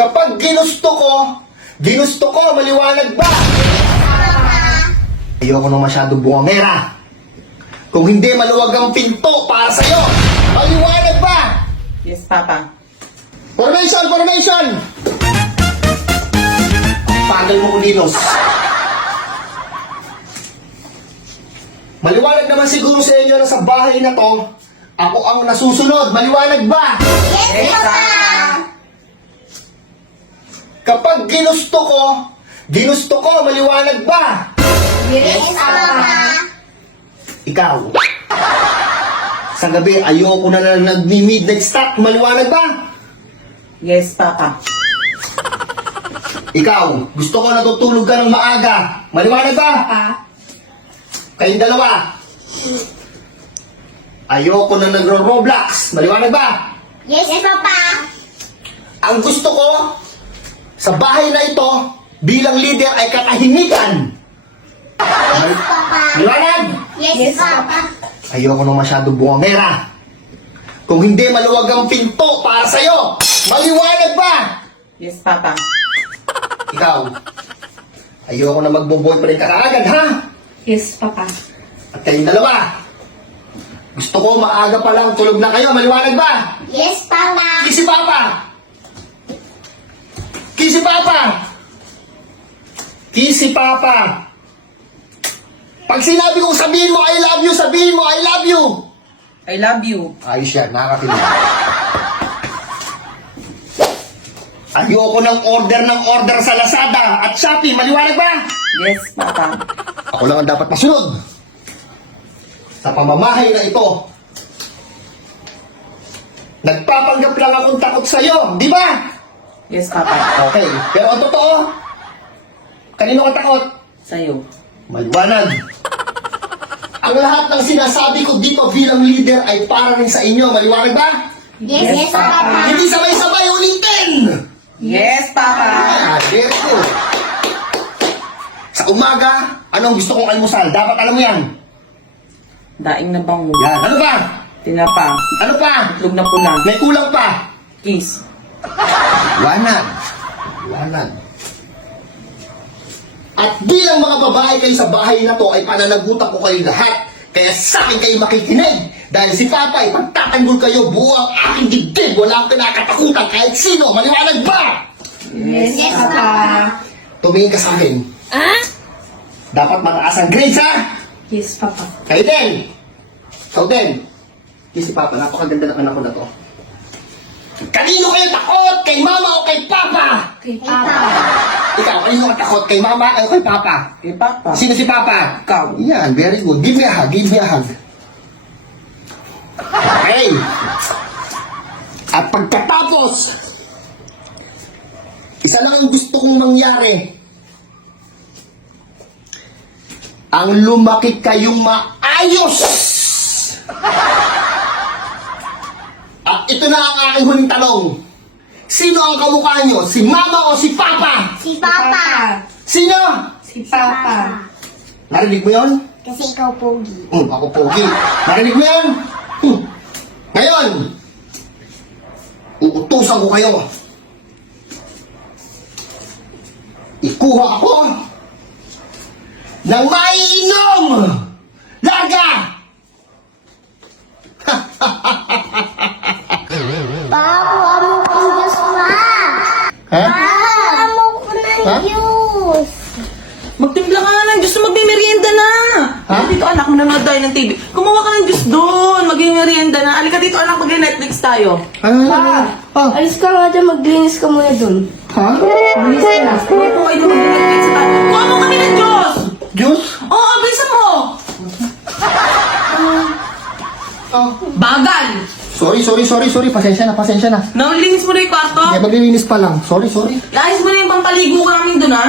Kapag ginusto ko, maliwanag ba? Ayoko nang masyadong bungangera. Kung hindi, maluwag ang pinto para sa'yo. Maliwanag ba? Yes, Papa. Formation! Formation! Pagal mo kulinos. Maliwanag naman siguro sa inyo na sa bahay na to, ako ang nasusunod. Maliwanag ba? Yes, Papa. Kapag ginusto ko, maliwanag ba? Yes, Papa. Ikaw. Sa gabi, ayoko na nagmi-midnight stop. Maliwanag ba? Yes, Papa. Ikaw, gusto ko natutulog ka ng maaga. Maliwanag ba? Papa. Kayong dalawa. Ayoko na nagro-Roblox. Maliwanag ba? Yes, Papa. Ang gusto ko, sa bahay na ito, bilang leader ay katahimikan. Yes, Papa. Maliwanag? Yes, Papa. Ayoko nang masyadong bungangera. Kung hindi, maluwag ang pinto para sa'yo. Maliwanag ba? Yes, Papa. Ikaw, ayoko na magbo-boyfriend ka kaagad, ha? Yes, Papa. At kayong dalawa, gusto ko maaga pa lang tulog na kayo. Maliwanag ba? Yes, Papa. Kisi Papa! Kisi Papa! Kisi Papa! Pag sinabi kong sabihin mo, I love you, sabihin mo, I love you! I love you. Ayos yan, nakakakilig. Ayoko ng order sa Lazada at Shopee. Maliwanag ba? Yes, Papa. Ako lang ang dapat masunod. Sa pamamahay na ito, nagpapanggap lang akong takot sa'yo, di ba? Yes, Papa. Okay, pero ang totoo, kanino ka takot? Sa'yo. Maliwanag. Ang lahat ng sinasabi ko dito bilang leader ay para rin sa inyo. Maliwanag ba? Yes, Papa. Hindi sabay-sabay ulitin! Yes, Papa. Very good. Sa umaga, anong gusto kong almusal? Dapat alam mo yan. Daing na bango. Yan. Ano ba? Tinapa. Ano pa? Itlog na pula. May kulang pa. Kiss. Liwanag. Liwanag. At bilang mga babae kayo sa bahay na to ay pananagutan ko kayo lahat. Kaya sa akin kayo makikinig. Dahil si Papa ay pagtatanggol kayo buo ang aking dibdib. Wala akong kinakatakutan kahit sino. Maliwanag ba? Yes, Yes, Papa. Tumingin ka sa akin. Dapat mataas ang grades, ha? Yes, Papa. Kayo din. Ikaw din. Si Papa, napakaganda ng anak ko na to. Kanino kayo takot? Kay Mama o kay Papa? Kay Papa. Ikaw, kanino ka takot? Kay Mama o kay Papa? Kay Papa. Sino si Papa? Ikaw. Yan, very good. Give me a hug, give me a hug. Okay. At pagkatapos, isa lang ang gusto kong mangyari. Ang lumaki kayong maayos. At ito na ang aking huling tanong. Sino ang kamukha nyo? Si Mama o si Papa? Si Papa. Sino? Si Narinig mo yun? Kasi ikaw pogi. Ako pogi. Narinig mo yan? Ngayon, uutusan ko kayo. Ikuha ako ng maiinom! Larga! Papa, amo ko ng Diyos, ma. Ha? Amo ko ng Ha? Diyos. Magtimpla ka ng Diyos, magmimerienda na. Ha? Halika dito, anak, manonood tayo ng TV. Kumuha ka ng Diyos doon, magmimerienda na. Halika dito, anak, mag-Netflix tayo. Alis ka nga dyan, maglinis ka muna dun. Ha? Bilis ka na. Kumuha po kayo doon, mag-Netflix tayo. Kuha mo kami ng Diyos! Diyos? Oo, bilisan mo! Bagal! Sorry. Pasensya na. Naulinis mo na yung kwarto. Maglilinis pa lang. Sorry. Ayos mo na yung pampaligo ka namin doon, ha?